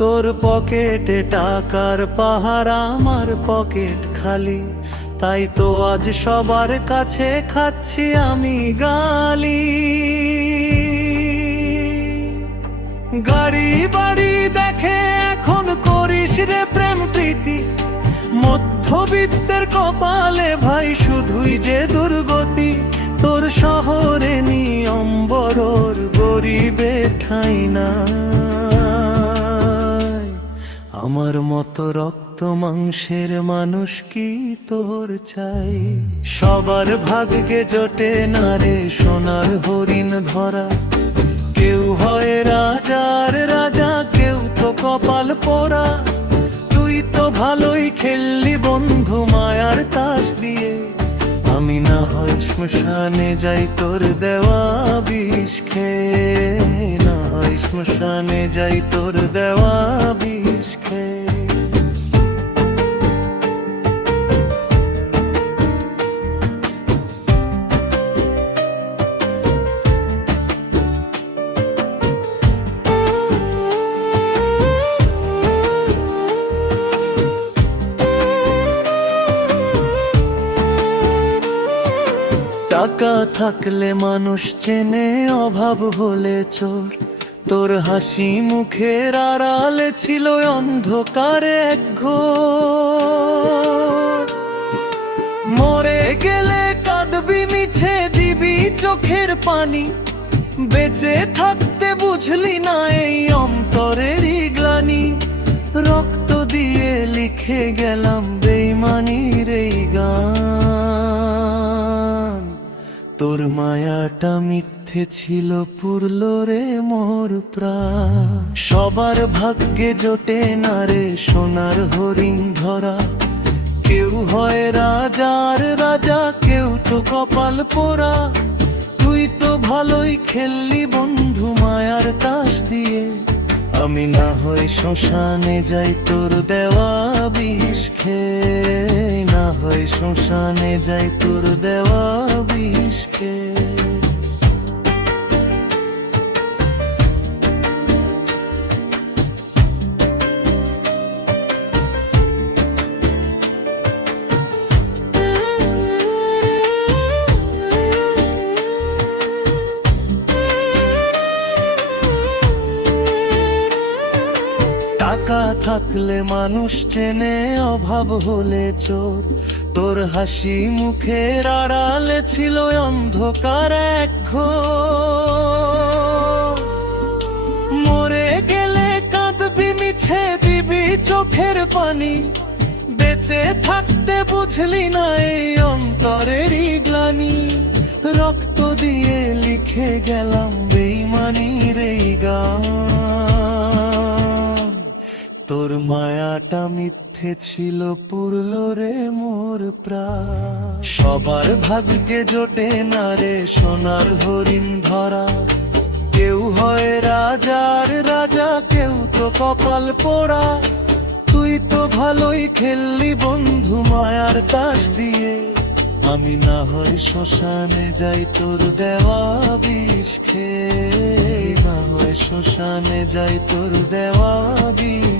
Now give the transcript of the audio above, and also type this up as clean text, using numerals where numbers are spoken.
তোর পকেটে টাকার পাহাড়, আমার পকেট খালি, তাই তো আজ সবার কাছে খাচ্ছি আমি গালি। গাড়ি বাড়ি দেখে এখন করিস রে প্রেম প্রীতি, মধ্যবিত্তের কপালে ভাই শুধুই যে দুর্গতি। তোর শহরে নিয়ম বড়র, গরিবে ঠাঁই নাই। আমার মতো রক্ত মাংসের মানুষ কি তোর চাই? সবার ভাগ্যে জোটে না রে সোনার হরিণ ধরা। কেউ হয় রাজার রাজা, কেউ তো কপাল পোড়া। তুই তো ভালোই খেললি বন্ধু মায়ার তাস দিয়ে, আমি না হয় শ্মশানে যাই তোর দেওয়া বিষ খেয়ে, না হয় শ্মশানে যাই তোর দেওয়া বিষ খেয়ে। টাকা থাকলে মানুষ চেনে, অভাব হলে চোর। তোর হাসি মুখের আড়ালে ছিল অন্ধকারে এক ঘোর। মরে গেলে কাঁদবি মিছে, দিবি চোখের পানি। বেঁচে থাকতে বুঝলি না এই অন্তরেরই গ্লানি। রক্ত দিয়ে লিখে গেলাম বেইমানির এই গান। তোর মায়াটা মিথ্যে ছিল, পুরল রে মোর প্রাণ। সবার ভাগ্যে জোটে না রে সোনার হরিণ ধরা। কেউ হয় রাজার রাজা, কেউ তো কপাল পোড়া। তুই তো ভালোই খেললি বন্ধু মায়ার তাস দিয়ে, আমি না হয় শ্মশানে যাই তোর দেওয়া বিষ খেয়ে, না হয় শ্মশানে যাই তোর দেওয়া বিষ খেয়ে। টাকা থাকলে মানুষ চেনে, অভাব হলে চোর। তোর হাসি মুখের আড়ালে ছিল অন্ধকার এক ঘোর। মরে গেলে কাঁদবি মিছে, দিবি চোখের পানি। বেঁচে থাকতে বুঝলি না এই অন্তরেরই গ্লানি। রক্ত দিয়ে লিখে গেলাম বেইমানির এই গান। তোর মায়াটা মিথ্যে ছিল, পুরল রে মোর প্রাণ। সবার ভাগ্যে জোটে না রে সোনার হরিণ ধরা। কেউ হয় রাজার রাজা, কেউ তো কপাল পোড়া। তুই তো ভালোই খেললি বন্ধু মায়ার তাস দিয়ে, আমি না হয় শ্মশানে যাই তোর দেওয়া বিষ খেয়ে, না হয় শ্মশানে যাই তোর দেওয়া বিষ।